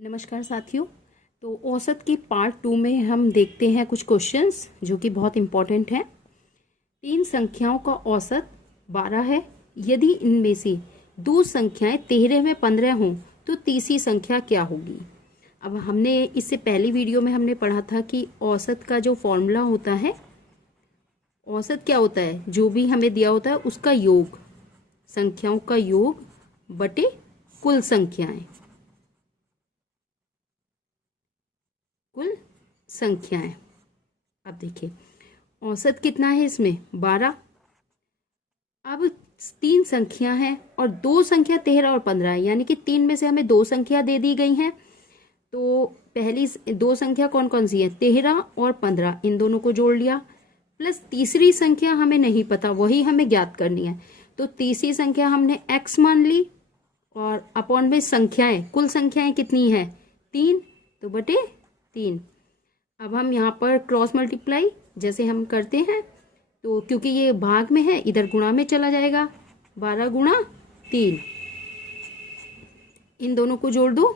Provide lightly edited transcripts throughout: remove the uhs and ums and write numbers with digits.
नमस्कार साथियों। तो औसत की पार्ट 2 में हम देखते हैं कुछ क्वेश्चंस जो कि बहुत इम्पोर्टेंट हैं। तीन संख्याओं का औसत 12 है। यदि इनमें से दो संख्याएं 13 में 15 हों तो तीसरी संख्या क्या होगी। अब हमने इससे पहली वीडियो में हमने पढ़ा था कि औसत का जो फॉर्मूला होता है, औसत क्या होता है, जो भी हमें दिया होता है उसका योग, संख्याओं का योग बटे कुल संख्याएं, कुल संख्याएं। अब देखिए औसत कितना है इसमें 12। अब तीन संख्या है और दो संख्या 13 और 15 है, यानी कि तीन में से हमें दो संख्या दे दी गई हैं। तो पहली दो संख्या कौन कौन सी है, 13 और 15, इन दोनों को जोड़ लिया। प्लस तीसरी संख्या हमें नहीं पता, वही हमें ज्ञात करनी है। तो तीसरी संख्या हमने x मान ली और अपॉन में संख्याएं, कुल संख्याएं कितनी है 3, तो बटे 3। अब हम यहाँ पर क्रॉस मल्टीप्लाई जैसे हम करते हैं, तो क्योंकि ये भाग में है इधर गुणा में चला जाएगा, 12 गुणा 3, इन दोनों को जोड़ दो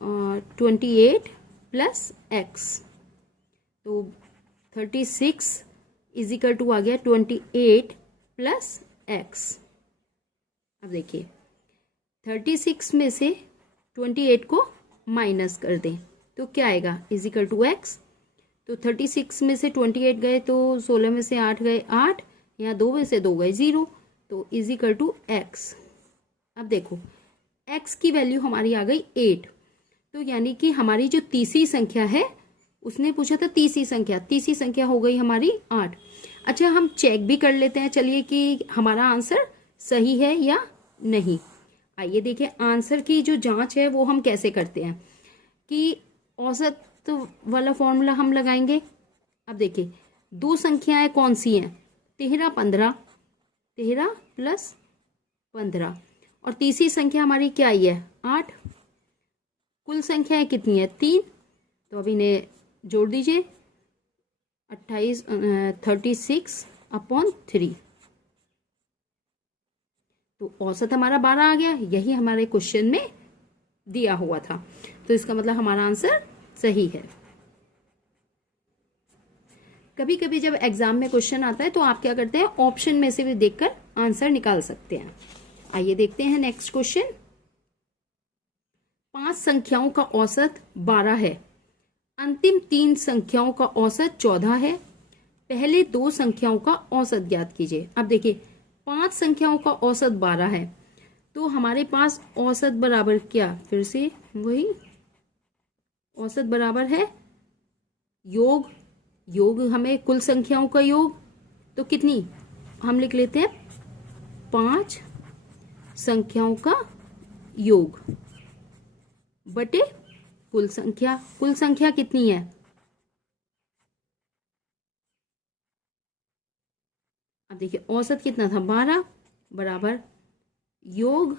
28 प्लस एक्स, तो 36 इज इक्वल टू आ गया 28 प्लस एक्स। अब देखिए 36 में से 28 को माइनस कर दें तो क्या आएगा, इज इक्वल टू एक्स। तो 36 में से 28 गए तो 16 में से 8 गए 8, यहाँ 2 में से 2 गए 0, तो इज इक्वल टू एक्स। अब देखो x की वैल्यू हमारी आ गई 8, तो यानी कि हमारी जो तीसरी संख्या है, उसने पूछा था तीसरी संख्या हो गई हमारी 8। अच्छा हम चेक भी कर लेते हैं, चलिए कि हमारा आंसर सही है या नहीं। आइए देखिए आंसर की जो जांच है वो हम कैसे करते हैं कि औसत वाला फॉर्मूला हम लगाएंगे। अब देखिए दो संख्याएं कौन सी हैं, 13 15, 13 प्लस 15, और तीसरी संख्या हमारी क्या आई है 8। कुल संख्याएं कितनी है 3, तो अब इन्हें जोड़ दीजिए 36 अपॉन 3, तो औसत हमारा 12 आ गया। यही हमारे क्वेश्चन में दिया हुआ था, तो इसका मतलब हमारा आंसर सही है। कभी कभी जब एग्जाम में क्वेश्चन आता है तो आप क्या करते हैं, ऑप्शन में से भी देखकर आंसर निकाल सकते हैं। आइए देखते हैं नेक्स्ट क्वेश्चन। 5 संख्याओं का औसत 12 है, अंतिम 3 संख्याओं का औसत 14 है, पहले 2 संख्याओं का औसत ज्ञात कीजिए। अब देखिए 5 संख्याओं का औसत 12 है, तो हमारे पास औसत बराबर क्या, फिर से वही औसत बराबर है योग, योग हमें कुल संख्याओं का योग, तो कितनी हम लिख लेते हैं 5 संख्याओं का योग बटे कुल संख्या कितनी है। अब देखिए औसत कितना था 12 बराबर योग,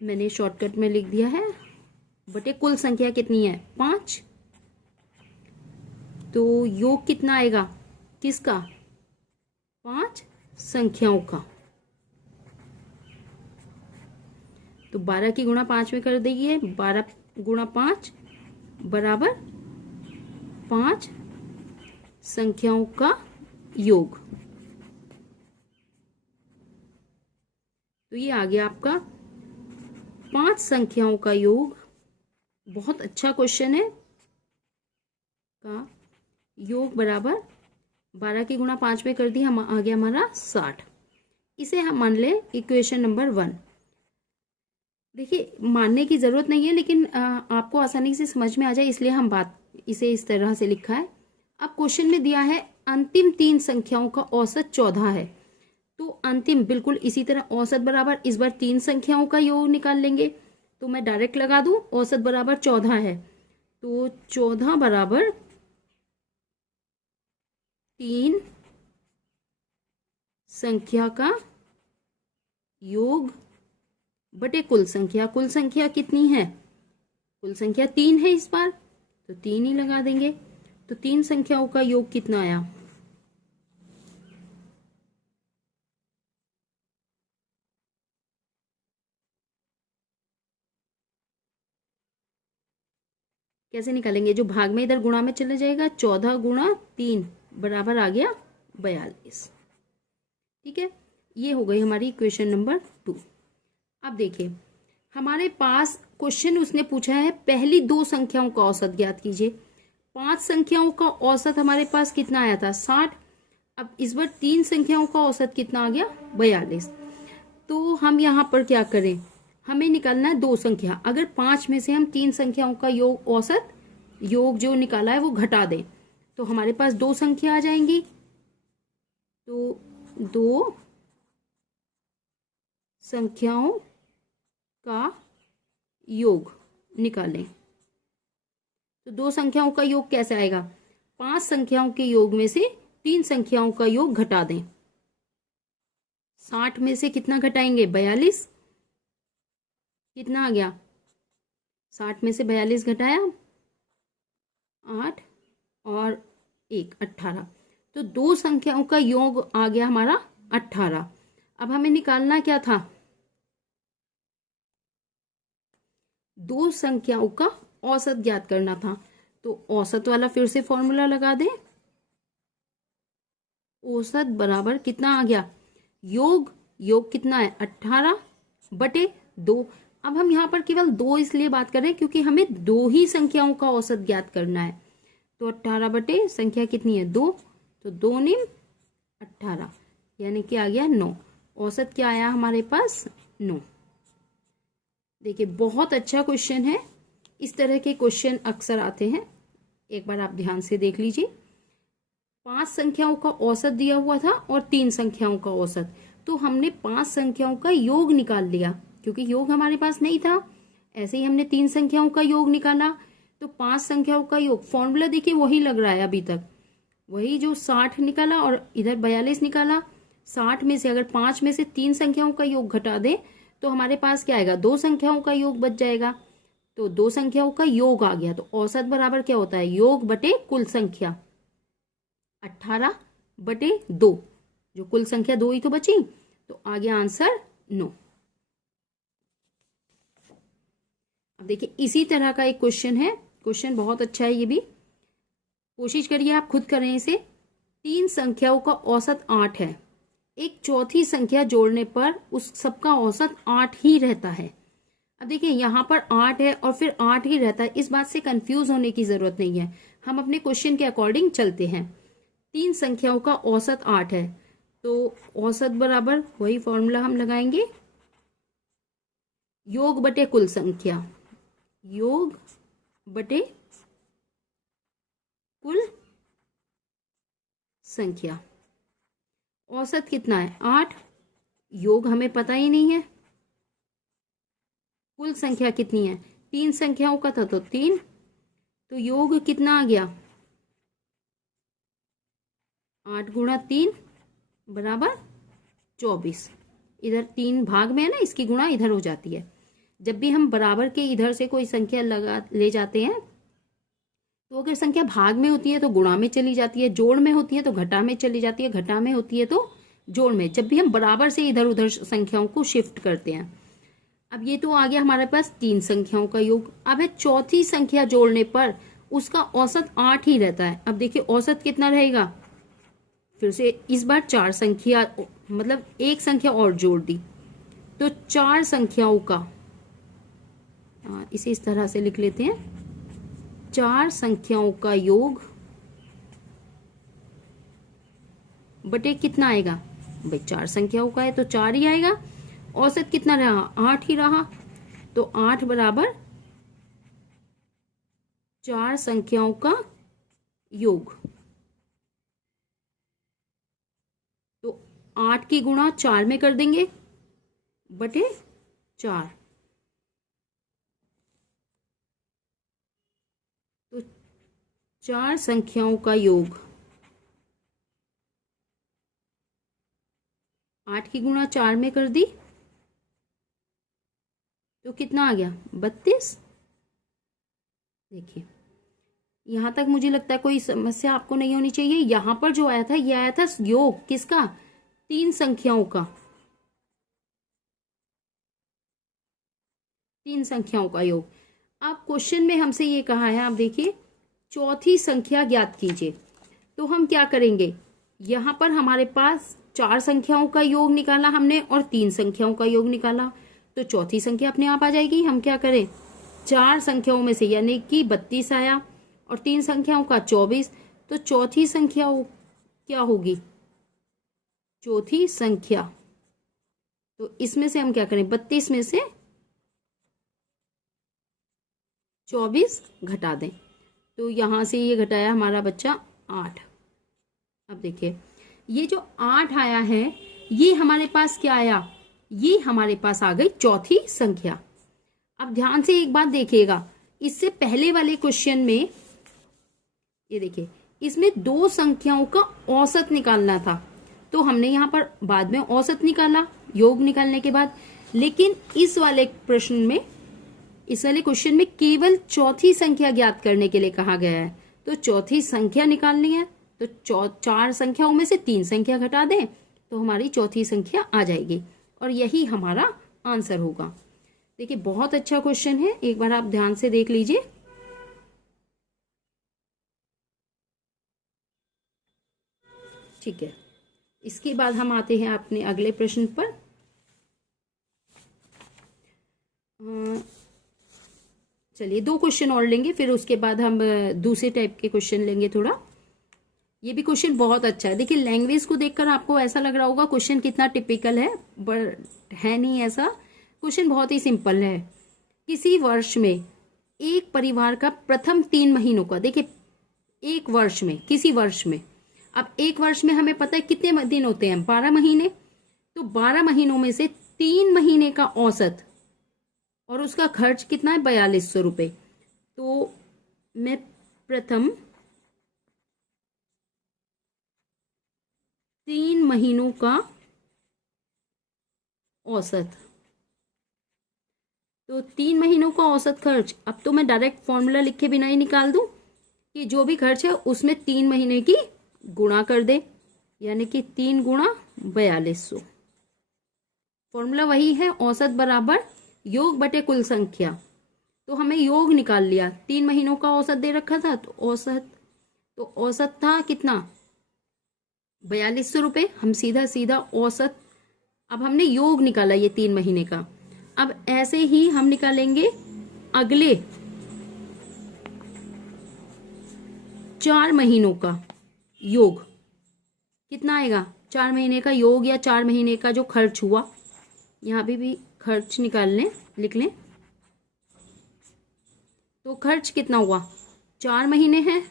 मैंने शॉर्टकट में लिख दिया है, बटे कुल संख्या कितनी है 5, तो योग कितना आएगा किसका, 5 संख्याओं का। तो 12 की गुणा 5 में कर देंगे, 12 गुणा 5 बराबर 5 संख्याओं का योग। तो ये आ गया आपका 5 संख्याओं का योग। बहुत अच्छा क्वेश्चन है, का योग बराबर 12 की गुणा 5 में कर दी, हम आ गया हमारा 60। इसे हम मान लें इक्वेशन नंबर 1। देखिए मानने की जरूरत नहीं है, लेकिन आपको आसानी से समझ में आ जाए इसलिए हम इसे इस तरह से लिखा है। अब क्वेश्चन में दिया है अंतिम 3 संख्याओं का औसत 14 है, तो अंतिम बिल्कुल इसी तरह औसत बराबर इस बार 3 संख्याओं का योग निकाल लेंगे, तो मैं डायरेक्ट लगा दूं औसत बराबर 14 है, तो 14 बराबर 3 संख्या का योग बटे कुल संख्या कितनी है, कुल संख्या 3 है इस बार, तो 3 ही लगा देंगे। तो 3 संख्याओं का योग कितना आया, कैसे निकालेंगे? जो भाग में इधर गुणा में चले जाएगा, 14 गुणा 3 बराबर आ गया 42। ठीक है, ये हो गई हमारी इक्वेशन नंबर 2। अब देखिए हमारे पास क्वेश्चन उसने पूछा है पहली 2 संख्याओं का औसत ज्ञात कीजिए। 5 संख्याओं का औसत हमारे पास कितना आया था? 60। अब इस बार 3 संख्याओं का औसत कितना आ गया? 42। तो हम यहाँ पर क्या करें? हमें निकालना है 2 संख्या। अगर 5 में से हम 3 संख्याओं का योग औसत योग जो निकाला है वो घटा दें तो हमारे पास 2 संख्या आ जाएंगी। तो 2 संख्याओं का योग निकालें। तो 2 संख्याओं का योग कैसे आएगा? 5 संख्याओं के योग में से 3 संख्याओं का योग घटा दें। 60 में से कितना घटाएंगे? 42। कितना आ गया? 60 में से 42 घटाया 8 और 1 18। तो 2 संख्याओं का योग आ गया हमारा 18। अब हमें निकालना क्या था? 2 संख्याओं का औसत ज्ञात करना था। तो औसत वाला फिर से फॉर्मूला लगा दें। औसत बराबर कितना आ गया? योग कितना है? 18 बटे 2। अब हम यहाँ पर केवल 2 इसलिए बात कर रहे हैं क्योंकि हमें 2 ही संख्याओं का औसत ज्ञात करना है। तो 18 बटे संख्या कितनी है? 2। तो 2 निम 18 यानी कि आ गया 9। औसत क्या आया हमारे पास? 9। देखिए बहुत अच्छा क्वेश्चन है। इस तरह के क्वेश्चन अक्सर आते हैं, एक बार आप ध्यान से देख लीजिए। 5 संख्याओं का औसत दिया हुआ था और 3 संख्याओं का औसत। तो हमने 5 संख्याओं का योग निकाल लिया क्योंकि योग हमारे पास नहीं था। ऐसे ही हमने 3 संख्याओं का योग निकाला। तो 5 संख्याओं का योग, फॉर्मूला देखिए वही लग रहा है अभी तक, वही जो 60 निकाला और इधर 42 निकाला। 60 में से अगर 5 में से 3 संख्याओं का योग घटा दे तो हमारे पास क्या आएगा? 2 संख्याओं का योग बच जाएगा। तो 2 संख्याओं का योग आ गया। तो औसत बराबर क्या होता है? योग बटे कुल संख्या। 18 बटे 2, जो कुल संख्या 2 ही तो बची। तो आ गया आंसर 9। अब देखिए इसी तरह का एक क्वेश्चन है। क्वेश्चन बहुत अच्छा है, ये भी कोशिश करिए आप खुद करें इसे। 3 संख्याओं का औसत 8 है। एक चौथी संख्या जोड़ने पर उस सबका औसत 8 ही रहता है। अब देखिए यहाँ पर 8 है और फिर 8 ही रहता है, इस बात से कंफ्यूज होने की जरूरत नहीं है। हम अपने क्वेश्चन के अकॉर्डिंग चलते हैं। 3 संख्याओं का औसत 8 है तो औसत बराबर वही फॉर्मूला हम लगाएंगे, योग बटे कुल संख्या। योग बटे कुल संख्या। औसत कितना है? 8। योग हमें पता ही नहीं है। कुल संख्या कितनी है? 3 संख्याओं का था तो 3। तो योग कितना आ गया? 8 गुणा 3 बराबर 24। इधर 3 भाग में है ना, इसकी गुणा इधर हो जाती है। जब भी हम बराबर के इधर से कोई संख्या लगा ले जाते हैं तो अगर संख्या भाग में होती है तो गुणा में चली जाती है, जोड़ में होती है तो घटा में चली जाती है, घटा में होती है तो जोड़ में। जब भी हम बराबर से इधर उधर संख्याओं को शिफ्ट करते हैं। अब ये तो आ गया हमारे पास 3 संख्याओं का योग। अब है चौथी संख्या जोड़ने पर उसका औसत 8 ही रहता है। अब देखिए औसत कितना रहेगा? फिर से इस बार 4 संख्या, मतलब एक संख्या और जोड़ दी तो 4 संख्याओं का, इसे इस तरह से लिख लेते हैं, 4 संख्याओं का योग बटे कितना आएगा? भाई 4 संख्याओं का है तो 4 ही आएगा। औसत कितना रहा? 8 ही रहा। तो 8 बराबर 4 संख्याओं का योग। तो 8 की गुणा 4 में कर देंगे बटे 4। तो 4 संख्याओं का योग, 8 की गुणा 4 में कर दी तो कितना आ गया? 32। देखिए यहां तक मुझे लगता है कोई समस्या आपको नहीं होनी चाहिए। यहां पर जो आया था ये आया था योग किसका? 3 संख्याओं का। 3 संख्याओं का योग। अब क्वेश्चन में हमसे ये कहा है, आप देखिए, चौथी संख्या ज्ञात कीजिए। तो हम क्या करेंगे, यहाँ पर हमारे पास 4 संख्याओं का योग निकाला हमने और 3 संख्याओं का योग निकाला, तो चौथी संख्या अपने आप आ जाएगी। हम क्या करें, 4 संख्याओं में से यानी कि 32 आया और 3 संख्याओं का 24, तो चौथी संख्या क्या होगी, चौथी संख्या। तो इसमें से हम क्या करें, 32 में से 24 घटा दें, तो यहां से ये घटाया हमारा बच्चा 8। अब देखिए ये जो 8 आया है, ये हमारे पास क्या आया, ये हमारे पास आ गई चौथी संख्या। अब ध्यान से एक बात देखिएगा, इससे पहले वाले क्वेश्चन में ये देखिए, इसमें 2 संख्याओं का औसत निकालना था, तो हमने यहाँ पर बाद में औसत निकाला योग निकालने के बाद। लेकिन इस वाले प्रश्न में, इस वाले क्वेश्चन में केवल चौथी संख्या ज्ञात करने के लिए कहा गया है। तो चौथी संख्या निकालनी है, तो 4 संख्याओं में से 3 संख्या घटा दें तो हमारी चौथी संख्या आ जाएगी और यही हमारा आंसर होगा। देखिए बहुत अच्छा क्वेश्चन है, एक बार आप ध्यान से देख लीजिए। ठीक है, इसके बाद हम आते हैं अपने अगले प्रश्न पर। चलिए 2 क्वेश्चन और लेंगे, फिर उसके बाद हम दूसरे टाइप के क्वेश्चन लेंगे थोड़ा। ये भी क्वेश्चन बहुत अच्छा है। देखिए लैंग्वेज को देखकर आपको ऐसा लग रहा होगा क्वेश्चन कितना टिपिकल है, बट है नहीं ऐसा। क्वेश्चन बहुत ही सिंपल है। किसी वर्ष में एक परिवार का प्रथम 3 महीनों का, देखिए एक वर्ष में, किसी वर्ष में, अब एक वर्ष में हमें पता है कितने दिन होते हैं, 12 महीने। तो 12 महीनों में से 3 महीने का औसत और उसका खर्च कितना है, 4200 रुपये। तो मैं प्रथम 3 महीनों का औसत, तो 3 महीनों का औसत खर्च, अब तो मैं डायरेक्ट फॉर्मूला लिखे बिना ही निकाल दूं कि जो भी खर्च है उसमें 3 महीने की गुणा कर दे, यानी कि 3 गुणा 4200। फॉर्मूला वही है, औसत बराबर योग बटे कुल संख्या। तो हमें योग निकाल लिया, 3 महीनों का औसत दे रखा था, तो औसत था कितना, 4200 रुपये। हम सीधा सीधा औसत, अब हमने योग निकाला ये 3 महीने का। अब ऐसे ही हम निकालेंगे अगले 4 महीनों का योग, कितना आएगा, 4 महीने का योग या 4 महीने का जो खर्च हुआ, यहाँ भी खर्च निकाल लें, लिख लें। तो खर्च कितना हुआ, 4 महीने हैं,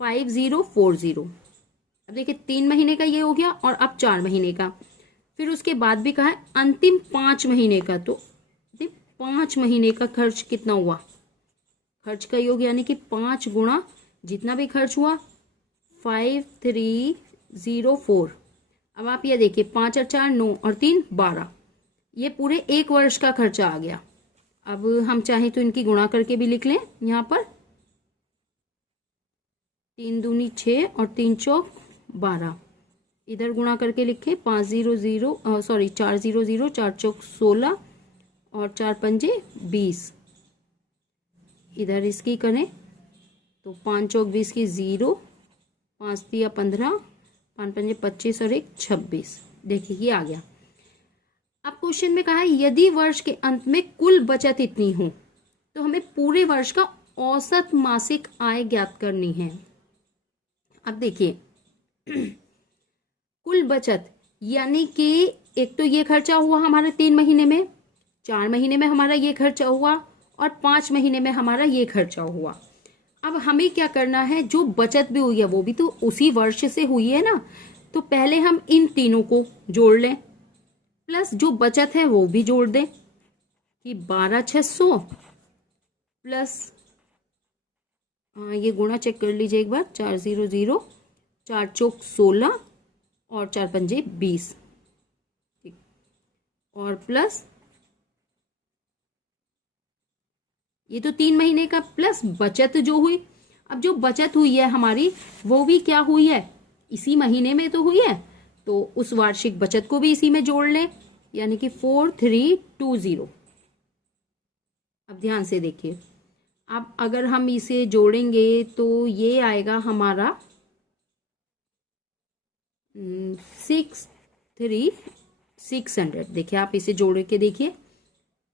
5040। अब देखिए 3 महीने का ये हो गया और अब 4 महीने का। फिर उसके बाद भी कहा है अंतिम 5 महीने का, तो 5 महीने का खर्च कितना हुआ, खर्च का योग यानी कि 5 गुणा जितना भी खर्च हुआ 5304। अब आप ये देखिए 5 और 4 9 और 3 12, ये पूरे 1 वर्ष का खर्चा आ गया। अब हम चाहें तो इनकी गुणा करके भी लिख लें, यहाँ पर 3 दूनी 6 और 3 चौक 12, इधर गुणा करके लिखें 400 4 चौक 16 और 4 पंजे 20, इधर इसकी करें तो 5 चौक 20 की 0, 5 दिया 15, 5 पंजे 25 और 1 26। देखिए ये आ गया। अब क्वेश्चन में कहा है यदि वर्ष के अंत में कुल बचत इतनी हो, तो हमें पूरे वर्ष का औसत मासिक आय ज्ञात करनी है। अब देखिए कुल बचत यानी कि एक तो ये खर्चा हुआ हमारे 3 महीने में, 4 महीने में हमारा ये खर्चा हुआ और 5 महीने में हमारा ये खर्चा हुआ। अब हमें क्या करना है, जो बचत भी हुई है वो भी तो उसी वर्ष से हुई है ना, तो पहले हम इन तीनों को जोड़ लें, प्लस जो बचत है वो भी जोड़ दें कि 12600 प्लस, ये गुणा चेक कर लीजिए एक बार, 400 4 चौक 16 और 4 पंजे 20, ठीक, और प्लस ये तो 3 महीने का, प्लस बचत जो हुई। अब जो बचत हुई है हमारी वो भी क्या हुई है, इसी महीने में तो हुई है, तो उस वार्षिक बचत को भी इसी में जोड़ लें, यानी कि 4320। अब ध्यान से देखिए, अब अगर हम इसे जोड़ेंगे तो ये आएगा हमारा 6,600। देखिए आप इसे जोड़ के देखिए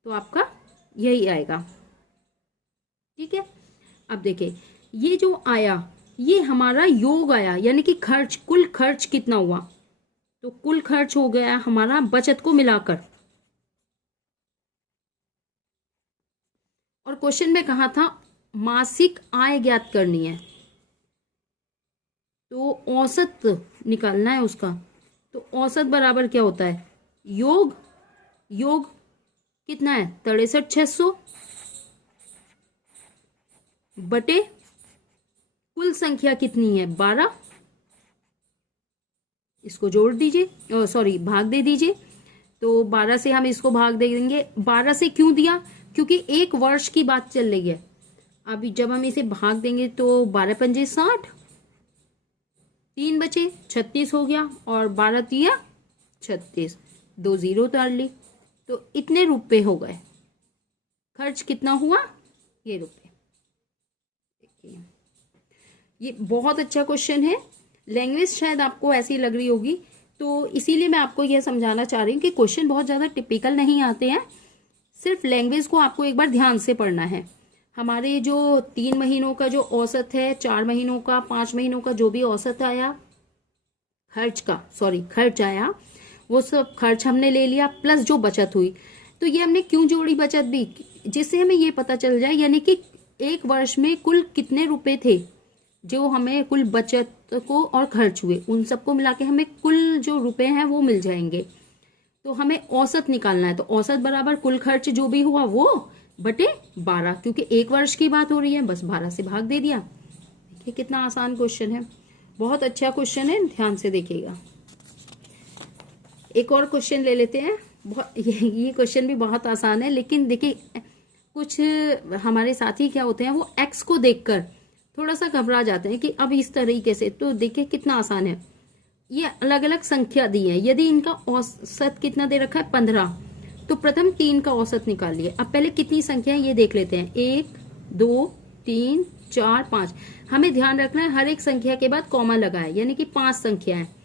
तो आपका यही आएगा। ठीक है, अब देखिए ये जो आया ये हमारा योग आया, यानी कि खर्च, कुल खर्च कितना हुआ, तो कुल खर्च हो गया हमारा बचत को मिलाकर। और क्वेश्चन में कहा था मासिक आय ज्ञात करनी है, तो औसत निकालना है उसका। तो औसत बराबर क्या होता है, योग, योग कितना है 63,600 बटे कुल संख्या कितनी है 12, इसको जोड़ दीजिए, सॉरी भाग दे दीजिए। तो 12 से हम इसको भाग दे देंगे। 12 से क्यों दिया, क्योंकि एक वर्ष की बात चल रही है। अभी जब हम इसे भाग देंगे तो 12 पंजे 60, 3 बचे 36 हो गया, और 12 तिया 36, 2 जीरो उतार ली, तो इतने रुपए हो गए। खर्च कितना हुआ, ये रुपए। देखिए ये बहुत अच्छा क्वेश्चन है। लैंग्वेज शायद आपको ऐसी लग रही होगी, तो इसीलिए मैं आपको यह समझाना चाह रही हूँ कि क्वेश्चन बहुत ज़्यादा टिपिकल नहीं आते हैं। सिर्फ लैंग्वेज को आपको एक बार ध्यान से पढ़ना है। हमारे जो 3 महीनों का जो औसत है, 4 महीनों का, 5 महीनों का जो भी औसत आया खर्च आया, वो सब खर्च हमने ले लिया, प्लस जो बचत हुई। तो ये हमने क्यों जोड़ी बचत भी, जिससे हमें ये पता चल जाए यानी कि एक वर्ष में कुल कितने रुपए थे जो हमें कुल बचत को और खर्च हुए, उन सबको मिला के हमें कुल जो रुपए हैं वो मिल जाएंगे। तो हमें औसत निकालना है, तो औसत बराबर कुल खर्च जो भी हुआ वो बटे 12, क्योंकि एक वर्ष की बात हो रही है, बस 12 से भाग दे दिया। देखिए कितना आसान क्वेश्चन है, बहुत अच्छा क्वेश्चन है, ध्यान से देखिएगा। एक और क्वेश्चन ले लेते हैं। ये क्वेश्चन भी बहुत आसान है, लेकिन देखिए कुछ हमारे साथी क्या होते हैं, वो एक्स को देखकर थोड़ा सा घबरा जाते हैं कि अब इस तरीके से। तो देखिए कितना आसान है, ये अलग अलग संख्या दी है। यदि इनका औसत कितना दे रखा है 15, तो प्रथम 3 का औसत निकालिए। अब पहले कितनी संख्या है ये देख लेते हैं, 1 2 3 4 5। हमें ध्यान रखना है हर एक संख्या के बाद कॉमा लगा है, यानी कि 5 संख्या है।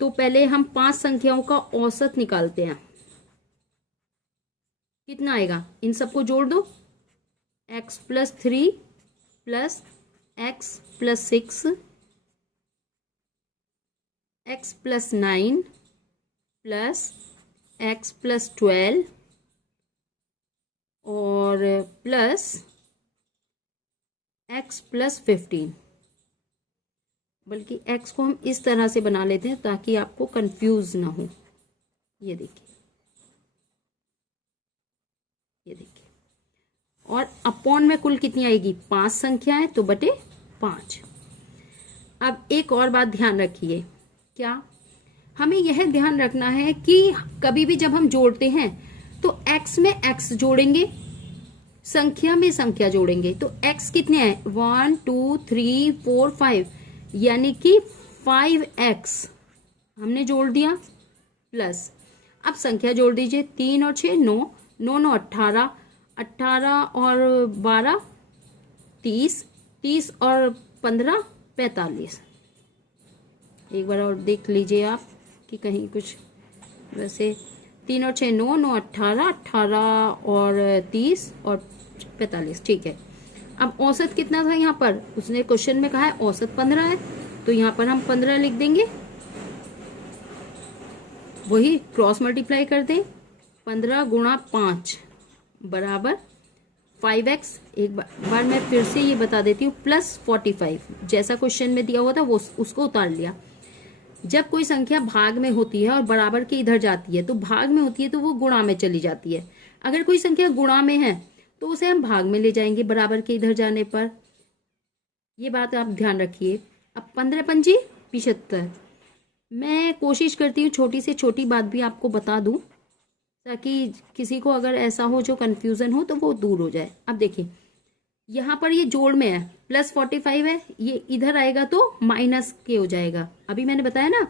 तो पहले हम 5 संख्याओं का औसत निकालते हैं। कितना आएगा, इन सबको जोड़ दो, x + 3 plus x + 6, x + 9 plus x + 12 और प्लस x + 15। बल्कि x को हम इस तरह से बना लेते हैं ताकि आपको कंफ्यूज ना हो। ये देखिए, ये देखिए, और अपॉन में कुल कितनी आएगी, 5 संख्याएं, तो बटे 5। अब एक और बात ध्यान रखिए, क्या हमें यह ध्यान रखना है कि कभी भी जब हम जोड़ते हैं तो x में x जोड़ेंगे, संख्या में संख्या जोड़ेंगे। तो x कितने हैं, 1 2 3 4 5, यानी कि 5x हमने जोड़ दिया, प्लस अब संख्या जोड़ दीजिए, 3 और 6 9, 9 9 18, 18 और 12 30, 30 और 15 45। एक बार और देख लीजिए आप कि कहीं कुछ, वैसे 3 और 6 9 9 18, 18 और 30 और 45, ठीक है। अब औसत कितना था यहाँ पर, उसने क्वेश्चन में कहा है औसत 15 है, तो यहाँ पर हम 15 लिख देंगे, वही क्रॉस मल्टीप्लाई कर दें, 15 गुणा 5 बराबर 5x। एक बार मैं फिर से ये बता देती हूँ, प्लस 45, जैसा क्वेश्चन में दिया हुआ था वो उसको उतार लिया। जब कोई संख्या भाग में होती है और बराबर के इधर जाती है, तो भाग में होती है तो वो गुणा में चली जाती है। अगर कोई संख्या गुणा में है तो उसे हम भाग में ले जाएंगे बराबर के इधर जाने पर। ये बात आप ध्यान रखिए। अब 15 पंजी 75। मैं कोशिश करती हूँ छोटी से छोटी बात भी आपको बता दूं, ताकि किसी को अगर ऐसा हो जो कंफ्यूजन हो तो वो दूर हो जाए। अब देखिए यहाँ पर ये जोड़ में है, प्लस 45 है, ये इधर आएगा तो माइनस के हो जाएगा। अभी मैंने बताया ना,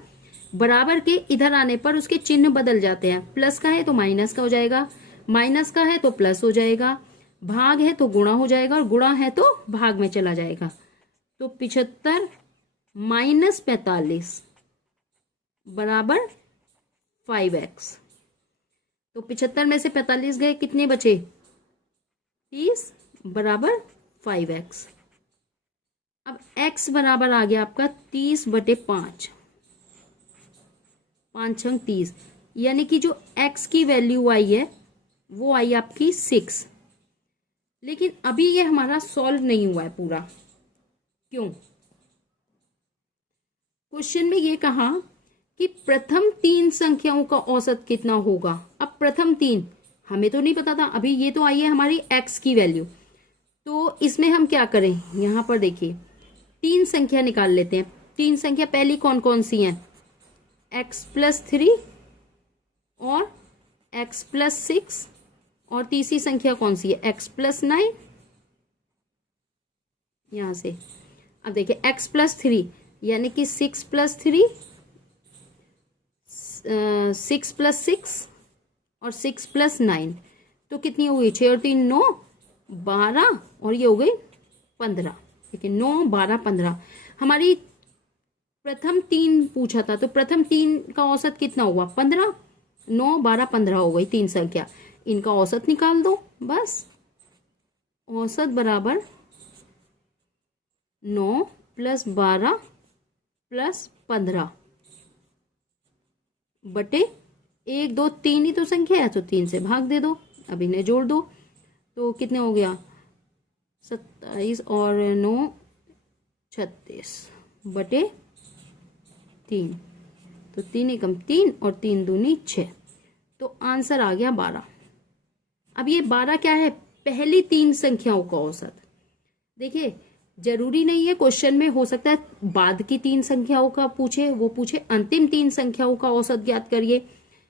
बराबर के इधर आने पर उसके चिन्ह बदल जाते हैं, प्लस का है तो माइनस का हो जाएगा, माइनस का है तो प्लस हो जाएगा, भाग है तो गुणा हो जाएगा और गुणा है तो भाग में चला जाएगा। तो 75 माइनस 45 बराबर 5x। तो 75 में से 45 गए, कितने बचे? 30 बराबर 5x। अब x बराबर आ गया आपका 30/5, 5 छंग 30, यानी कि जो x की वैल्यू आई है वो आई आपकी 6। लेकिन अभी ये हमारा सॉल्व नहीं हुआ है पूरा। क्यों? क्वेश्चन में ये कहा कि प्रथम 3 संख्याओं का औसत कितना होगा। अब प्रथम 3 हमें तो नहीं पता था, अभी ये तो आई है हमारी x की वैल्यू। तो इसमें हम क्या करें, यहां पर देखिए 3 संख्या निकाल लेते हैं। 3 संख्या पहली कौन कौन सी हैं? x+3 और x+6, और तीसरी संख्या कौन सी है? x+9। यहां से अब देखिए x+3 यानी कि 6+3, 6+6 और 6+9, तो कितनी हो गई? 6 और 3 9, 12, और ये हो गई 15। ठीक है, 9 12 15। हमारी प्रथम 3 पूछा था, तो प्रथम 3 का औसत कितना हुआ? 15। 9 12 15 हो गई 3 संख्या, इनका औसत निकाल दो बस। औसत बराबर 9 + 12 + 15 बटे 1 2 3 ही तो संख्या है, तो 3 से भाग दे दो। अब इन्हें जोड़ दो तो कितने हो गया? 27 और 9 36 बटे 3, तो 3 एकम 3 और 3 दूनी 6, तो आंसर आ गया 12। अब ये 12 क्या है? पहली 3 संख्याओं का औसत। देखिए जरूरी नहीं है क्वेश्चन में, हो सकता है बाद की 3 संख्याओं का पूछे, वो पूछे अंतिम 3 संख्याओं का औसत ज्ञात करिए।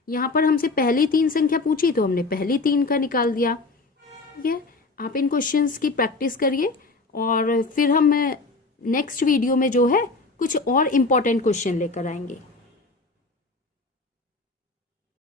यहाँ पर हमसे पहली 3 संख्या पूछी तो हमने पहली 3 का निकाल दिया। ठीक है, आप इन क्वेश्चंस की प्रैक्टिस करिए और फिर हम नेक्स्ट वीडियो में जो है कुछ और इम्पोर्टेंट क्वेश्चन लेकर आएंगे।